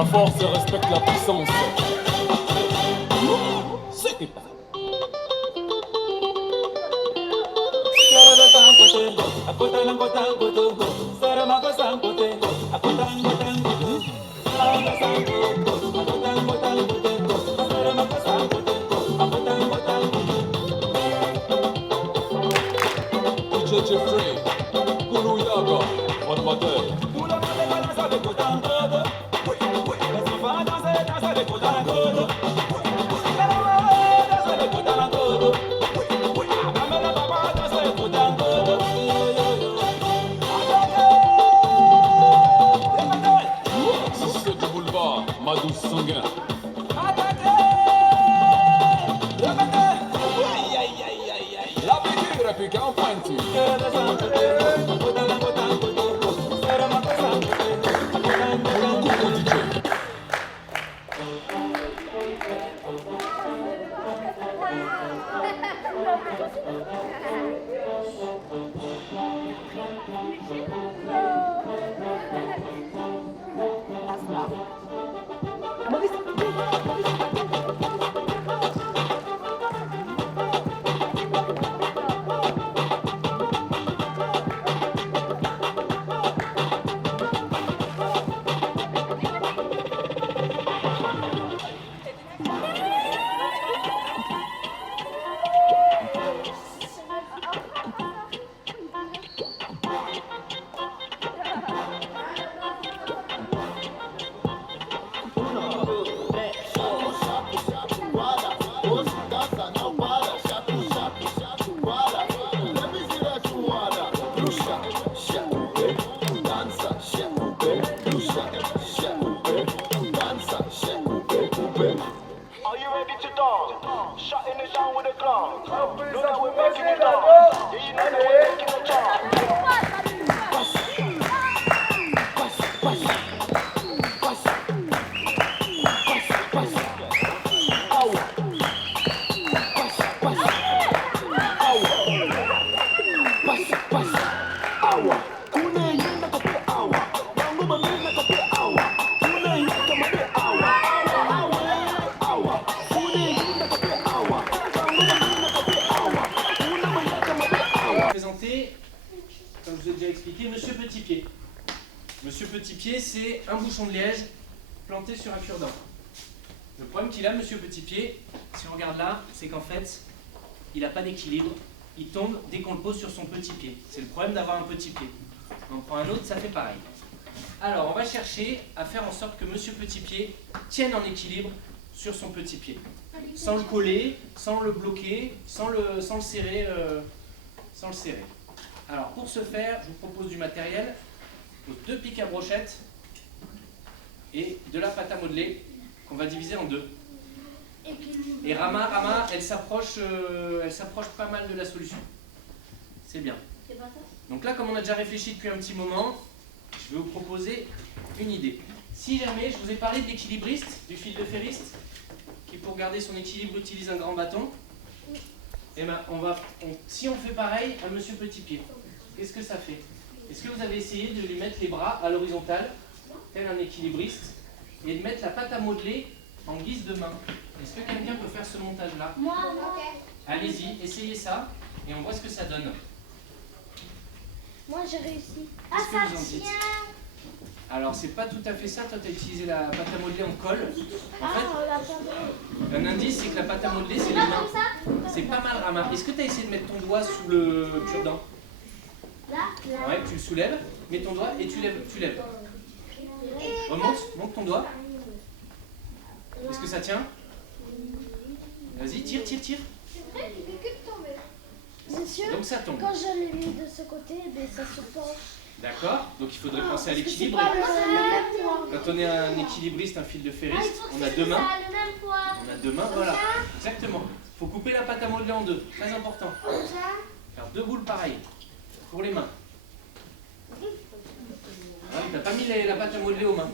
La force respecte la puissance. C'est pas. Jeffrey, Guru Yaga, one more time. C'est du boulevard, ma douce sanguin. La piqûre est piquée en pointu. Comme je vous ai déjà expliqué, Monsieur Petit Pied. Monsieur Petit Pied, c'est un bouchon de liège planté sur un cure-dent. Le problème qu'il a, Monsieur Petit Pied, si on regarde là, c'est qu'en fait, il n'a pas d'équilibre. Il tombe dès qu'on le pose sur son petit pied. C'est le problème d'avoir un petit pied. On prend un autre, ça fait pareil. Alors, on va chercher à faire en sorte que Monsieur Petit Pied tienne en équilibre sur son petit pied. Sans le coller, sans le bloquer, sans le serrer. Alors, pour ce faire, je vous propose du matériel, 2 pics à brochette et de la pâte à modeler qu'on va diviser en 2. Et Rama, elle s'approche pas mal de la solution. C'est bien. Donc là, comme on a déjà réfléchi depuis un petit moment, je vais vous proposer une idée. Si jamais je vous ai parlé de l'équilibriste, du fil de ferriste, qui pour garder son équilibre utilise un grand bâton, et ben si on fait pareil à Monsieur Petit Pied, qu'est-ce que ça fait? Est-ce que vous avez essayé de lui mettre les bras à l'horizontale, tel un équilibriste, et de mettre la pâte à modeler en guise de main? Est-ce que quelqu'un peut faire ce montage-là? Moi. Allez-y, essayez ça, et on voit ce que ça donne. Moi j'ai réussi. Ah, ça tient. Alors, c'est pas tout à fait ça. Toi, tu as utilisé la pâte à modeler en colle. En fait, un indice, c'est que la pâte à modeler, c'est les mains. C'est pas mal, Rama. Est-ce que tu as essayé de mettre ton doigt sous le cure-dent? Là. Ouais, tu le soulèves. Mets ton doigt et tu lèves. Remonte, monte ton doigt. Est-ce que ça tient? Vas-y, tire. C'est vrai, il fait que tomber. Monsieur, donc ça tombe. Quand je l'ai mis de ce côté, ben, ça se penche. D'accord, donc il faudrait penser à l'équilibre. Quand on est un équilibriste, un fil de ferriste, on a deux mains. On a deux mains, voilà. Exactement. Il faut couper la pâte à modeler en deux, très important. Faire deux boules pareilles, pour les mains. Ah, tu n'as pas mis la pâte à modeler aux mains.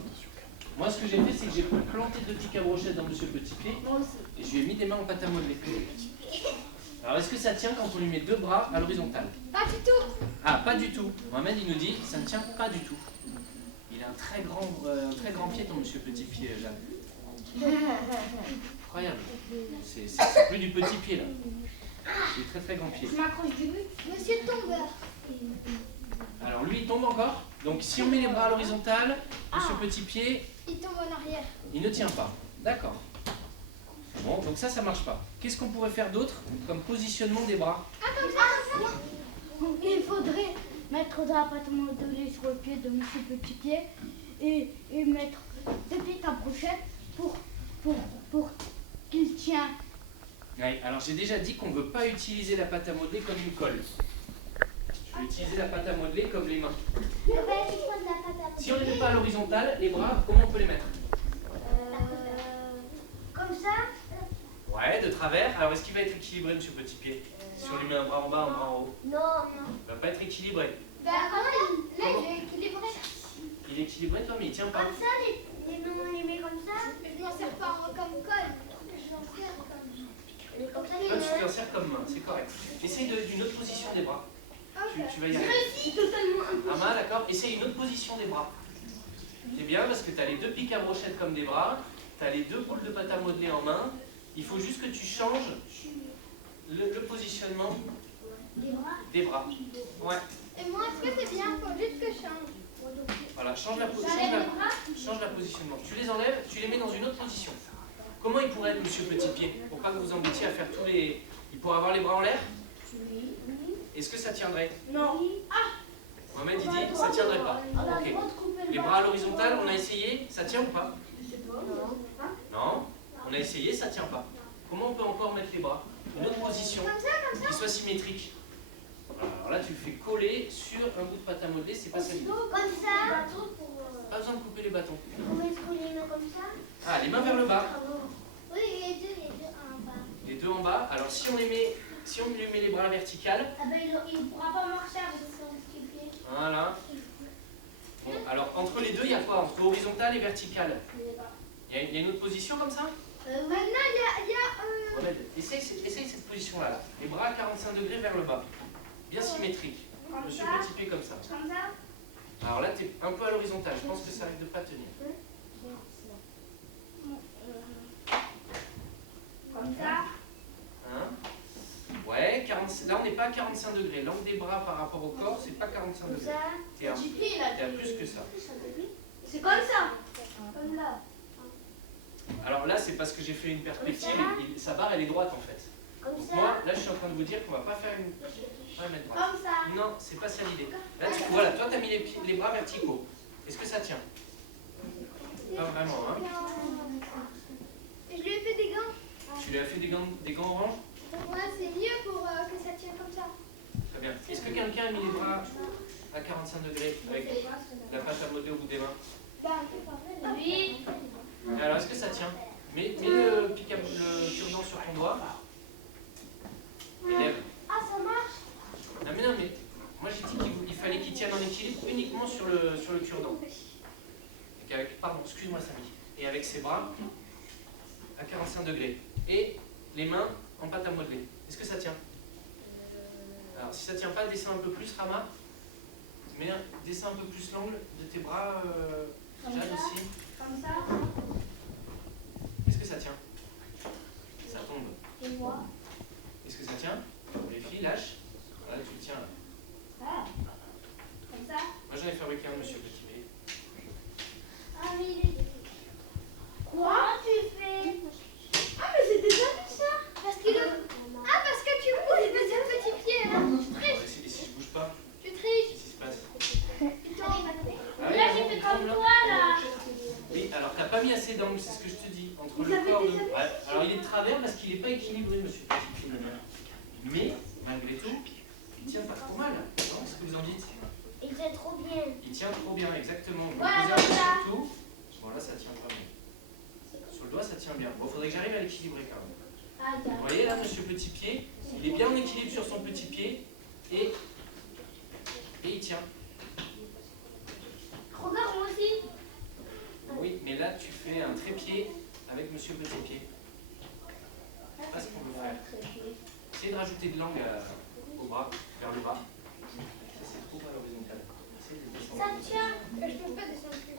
Moi, ce que j'ai fait, c'est que j'ai planté 2 pics à brochette dans Monsieur Petit Pied et je lui ai mis des mains en pâte à modeler. Alors, est-ce que ça tient quand on lui met 2 bras à l'horizontale? Pas du tout. Ah, pas du tout. Mohamed, il nous dit, ça ne tient pas du tout. Il a un très grand pied, ton monsieur petit pied, Jeanne. Incroyable. C'est plus du petit pied, là. C'est très grand pied. Je m'accroche du but. Monsieur tombeur. Alors lui, il tombe encore. Donc si on met les bras à l'horizontale, monsieur petit pied, Il tombe en arrière. il ne tient pas. D'accord. Bon, donc ça marche pas. Qu'est-ce qu'on pourrait faire d'autre comme positionnement des bras? Il faudrait mettre de la pâte à modeler sur le pied de monsieur petit pied et mettre deux pieds à brochette pour qu'il tient. Ouais, alors j'ai déjà dit qu'on ne veut pas utiliser la pâte à modeler comme une colle. Je vais utiliser la pâte à modeler comme les mains. Si on ne les met pas à l'horizontale, les bras, comment on peut les mettre? Comme ça. Ouais, de travers. Alors est-ce qu'il va être équilibré, monsieur petit pied? Si on lui met un bras en bas, un bras en haut, Non. il va pas être équilibré. Bah comment il est équilibré? Il est équilibré, toi, mais il tient pas. Comme ça, les mains on les met comme ça. Je m'en sers pas comme colle. Je m'en sers comme ça. Toi, tu t'en sers comme main, c'est correct. Essaye d'une autre position des bras. Tu vas y arriver. C'est totalement impossible. Ah, d'accord. Essaye une autre position des bras. C'est bien parce que tu as les deux pics à brochette comme des bras, tu as les deux boules de pâte à modeler en main. Il faut juste que tu changes le positionnement des bras. Ouais. Et moi, est-ce que c'est bien? Faut juste que je change. Voilà, change le positionnement. Tu les enlèves, tu les mets dans une autre position. Comment il pourrait être, monsieur petit pied? Pour pas que vous embêtiez à faire tous les... Il pourrait avoir les bras en l'air? Est-ce que ça tiendrait? Non. Mohamed, il dit, ça tiendrait pas. Ok. Les bras à l'horizontale, on a essayé, ça tient ou pas? Non. On a essayé, ça tient pas. Comment on peut encore mettre les bras? Une autre position qui soit symétrique. Voilà, alors là, tu le fais coller sur un bout de pâte à modeler, c'est pas ça l'idée. Comme ça. Pas besoin de couper les bâtons. On met les mains comme ça. Ah, les mains vers le bas. Oui, les deux en bas. Les deux en bas. Alors si on lui met les bras verticales, Ah ben il ne pourra pas marcher avec son petit pied. voilà. Bon, alors entre les deux, il y a quoi? Entre horizontal et vertical? Il y a une autre position comme ça? Maintenant, il y a Mohamed, essaye cette position-là. Là. Les bras à 45 degrés vers le bas. Bien symétrique. Monsieur petit pied comme ça. comme ça. Alors là, tu es un peu à l'horizontale. Je pense que ça risque de pas tenir. Comme ça. Hein? Ouais, 40, là on n'est pas à 45 degrés. L'angle des bras par rapport au corps, c'est pas 45 Comme degrés. ça. T'es à plus que ça. C'est comme ça. Comme là. Alors là, c'est parce que j'ai fait une perspective. Sa barre, elle est droite en fait. Comme Donc ça. moi, là, je suis en train de vous dire qu'on va pas faire une... Ouais, mettre droite. Comme ça. Non, c'est pas ça l'idée. Là, voilà, toi, tu as mis les bras verticaux. Est-ce que ça tient? Pas vraiment, hein? Je lui ai fait des gants. Tu lui as fait des gants orange? Ouais, c'est mieux pour que ça tienne comme ça. Très bien. Est-ce que quelqu'un a mis les bras à 45 degrés avec la pâte à modeler au bout des mains? Oui. Et alors, est-ce que ça tient? Mets le cure-dent sur ton doigt. Et lève. Ah, ça marche. Non, mais moi j'ai dit qu'il fallait qu'il tienne en équilibre uniquement sur le cure-dent. Pardon, excuse-moi Samy. Et avec ses bras à 45 degrés. Et les mains en pâte à modeler. Est-ce que ça tient? Alors si ça tient pas, descends un peu plus Rama. Descends un peu plus l'angle de tes bras, Jade aussi. Comme ça. Est-ce que ça tient? Ça tombe. Et moi. Est-ce que ça tient? Les filles, lâche. Voilà, tu le tiens là. Ah. Comme ça. Moi j'en ai fabriqué un, monsieur Petit P. Ah, mais il est... Quoi tu fais? Ah, mais c'est déjà vu ça. Parce que parce que tu bouges, mais c'est le petit pied là. Tu triches. Et si je bouge pas, Tu triches. qu'est-ce qui se passe? Tu tombe. Ah oui, Là, bon, j'ai fait il comme tombe, là. toi là. Oui, alors t'as pas mis assez d'angle, c'est ce que je te dis. Entre le corps de... Ouais. Alors il est de travers parce qu'il n'est pas équilibré, monsieur Petit P. Mais, malgré tout, il tient pas trop mal. Non, qu'est-ce que vous en dites? Il fait trop bien. Il tient trop bien, exactement. Donc, Voilà, vous avez comme ça. surtout... Bon, là, ça tient pas bien. Sur le doigt, ça tient bien. Bon, faudrait que j'arrive à l'équilibrer quand même. Ah, Vous voyez, là, monsieur Petit Pied, il est bien en équilibre sur son petit pied et il tient. regarde moi aussi. Oui, mais là, tu fais un trépied avec monsieur Petit Pied. C'est pas ce qu'on veut faire. Essayez de rajouter de l'angle au bras, vers le bas. Ça, c'est trop à l'horizontale. Essayez de descendre. Ça tient. Je peux pas descendre plus.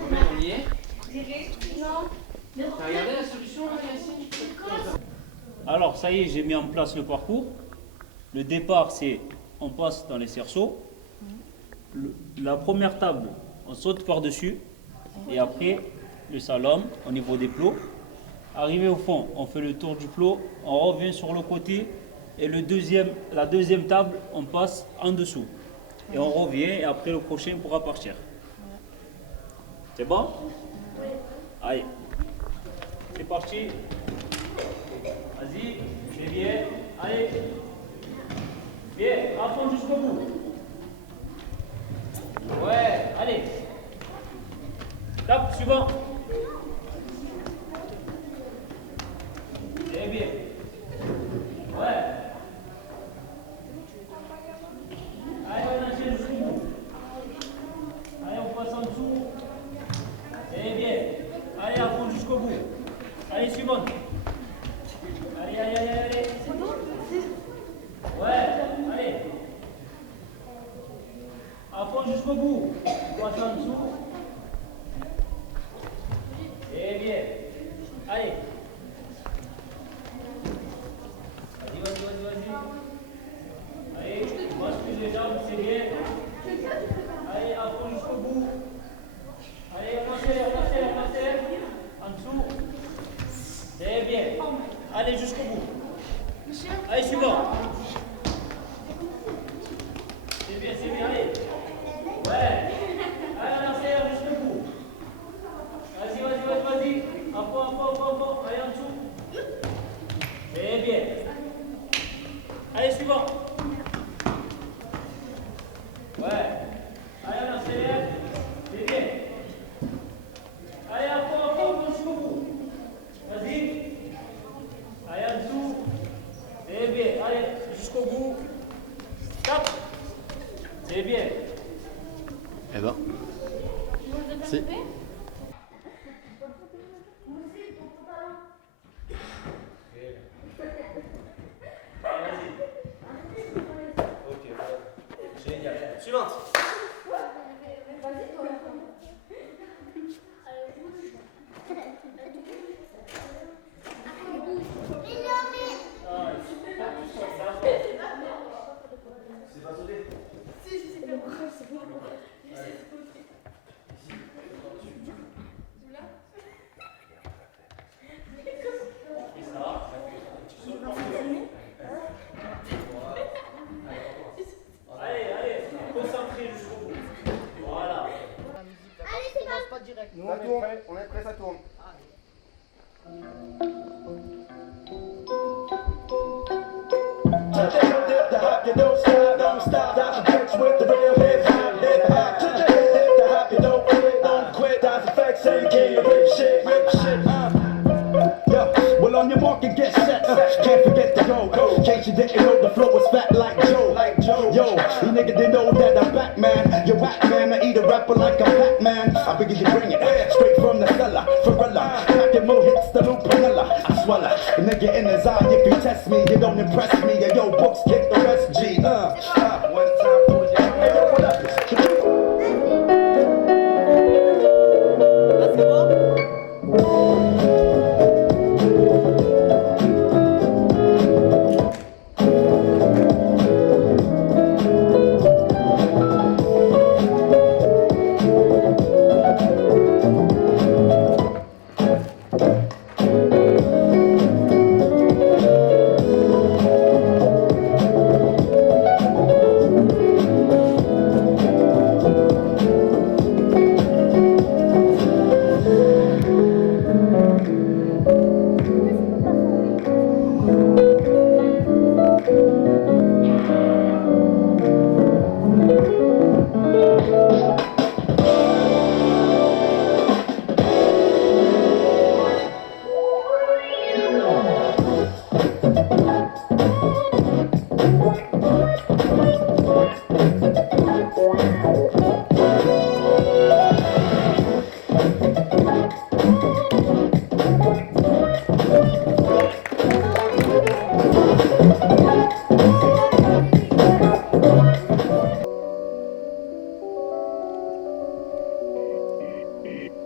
On y est? Non. T'as regardé la solution là, Yacine? Alors, ça y est, j'ai mis en place le parcours. Le départ, c'est on passe dans les cerceaux. La première table, on saute par-dessus. Et après, le slalom au niveau des plots. Arrivé au fond, on fait le tour du plot. On revient sur le côté. Et la deuxième table, on passe en dessous. Et on revient. Et après, le prochain pourra partir. C'est bon? Oui. Allez. C'est parti. Vas-y, c'est bien. Allez. Bien, à fond jusqu'au bout. Ouais, allez. Tape, suivant. C'est bien. Ouais. Allez, on enchaîne jusqu'au bout. Allez, on passe en dessous. C'est bien. Allez, à fond jusqu'au bout. Allez, suivante. Allez, allez, allez, allez. C'est bon? Ouais, allez. À fond jusqu'au bout. Passe en dessous. C'est bien. Allez. Vas-y, vas-y, vas-y, vas-y. Allez, passe plus les jambes, c'est bien. Allez, à fond jusqu'au bout. Allez, on accélère, on accélère, on accélère. En dessous. C'est bien. Allez jusqu'au bout. Allez, suivant. C'est bien, allez. Ouais. Allez, on accélère jusqu'au bout. Vas-y, vas-y, vas-y, vas-y. À fond, à fond, à fond, à fond. Allez, en dessous. C'est bien. Allez, suivant. Ouais. Allez, on accélère. C'est bien. Allez, à fond jusqu'au bout. Vas-y. Allez, en dessous. C'est bien. Allez, jusqu'au bout. Stop. C'est bien. Eh ben. C'est... Suivante. Nous, on est prêt, ça tourne. You don't stop, don't stop. That's a bitch with the real hip hop, hip hop. To the hip hop, you don't quit. That's a fact, say you can't rip shit. Yeah, well on your mark and get set. Can't forget to go. In case you didn't know, the flow was fat like Joe. Yo, you niggas didn't know that I'm back, man. You whack, man. I eat a rapper like I'm Pac-Man. I figured you bring it straight from the cellar. Ferrella, packing more hits than Lupinella. I swallow the nigga in his eye. If you test me, you don't impress me. Yeah, yo, books kick the rest. G. One time for ya. Hey, yo, what up?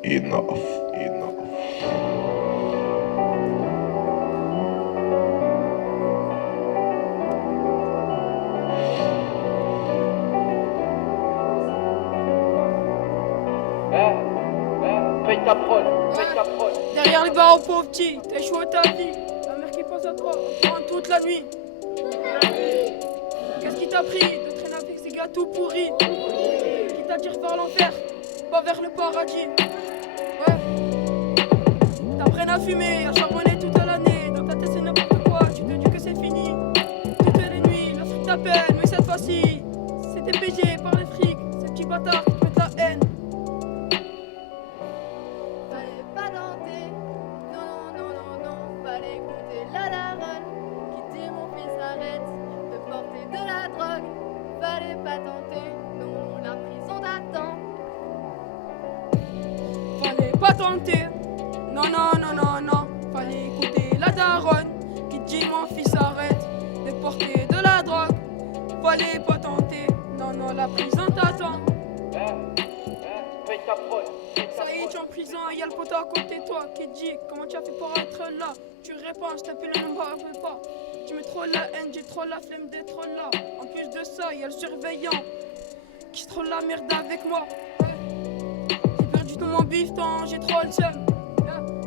enough. Paye ta prod, paye ta prod. Derrière les barreaux, pauvre petit, t'as échoué ta vie. La mère qui pense à toi, on prend toute la nuit. Qu'est-ce qui t'a pris de traîner avec ces gars tout pourris? Qui t'attire vers l'enfer, pas vers le paradis. Ouais. T'apprennes à fumer, à charbonner toute l'année. Dans ta tête c'est n'importe quoi, tu te dis que c'est fini. Toutes les nuits, l'Afrique t'appelle, mais cette fois-ci, c'était payé par les frics. Ces petits bâtards qui te mettent la haine. Fallait pas tenter, non, non, non, non, non. Fallait écouter la daronne qui dit mon fils arrête de porter de la drogue. Fallait pas tenter, non, non, la prison t'attend. Fallait pas tenter, non, non, non, non, non. Fallait écouter la daronne qui dit mon fils arrête de porter de la drogue. Fallait pas tenter, non, non, la prison t'attend. Paye ta prod. Ça y est, tu es en prison, y'a le poteau à côté de toi qui dit comment tu as fait pour être là. Tu réponds, je t'appelle le nom, veux pas. Tu mets trop la haine, j'ai trop la flemme d'être là. En plus de ça, y'a le surveillant qui se troll la merde avec moi. Ouais. J'ai perdu tout mon bifton, j'ai trop le seum.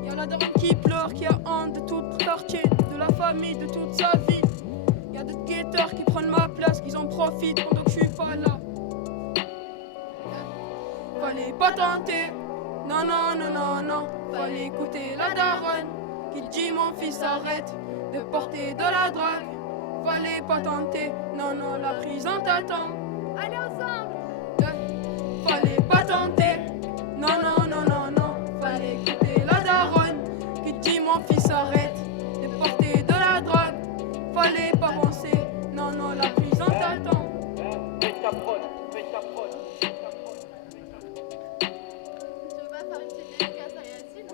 Y'a la daronne qui pleure, qui a honte de tout le quartier, de la famille, de toute sa vie. Y'a d'autres guetteurs qui prennent ma place, qui en profitent pendant que je suis pas là. Fallait pas tenter, non, non, non, non, non. Fallait écouter la daronne qui dit mon fils arrête de porter de la drogue. Fallait pas tenter, non, non, la prison t'attend. Allez ensemble. Fallait pas tenter, non, non, non, non, non. Fallait écouter la daronne qui dit mon fils arrête de porter de la drogue. Fallait pas penser, non, non, la prison t'attend. Paye ta prod, paye ta prod. Tu veux pas faire une petite dédicace à Yacine?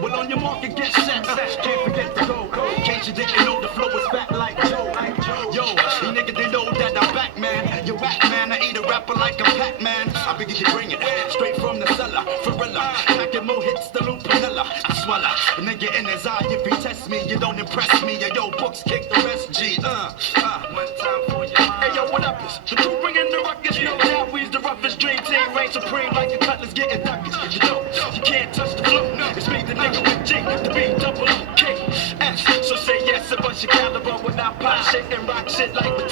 Well, on your mark and get set. Can't forget to go. In case you didn't know, the flow is fat like Joe. Yo, you niggas they know that I'm back, man. You whack, man. I eat a rapper like I'm Pac-Man. I figured you bring it straight from the cellar. Ferrilla, packing more hits than Lou Panella. I swallow. A nigga in his eye, if he test me, you don't impress me. Yo, books kick the rest, G. One time for your mind. Hey, yo, what up? The crew bringing the ruckus. No doubt we's the roughest dream team. Reign supreme like the cutlass getting duckers. You know, you can't touch the flow. It's me, the nigga with G, the B double O K S. So say yes, a bunch of caliber when I pop shit and rock shit like the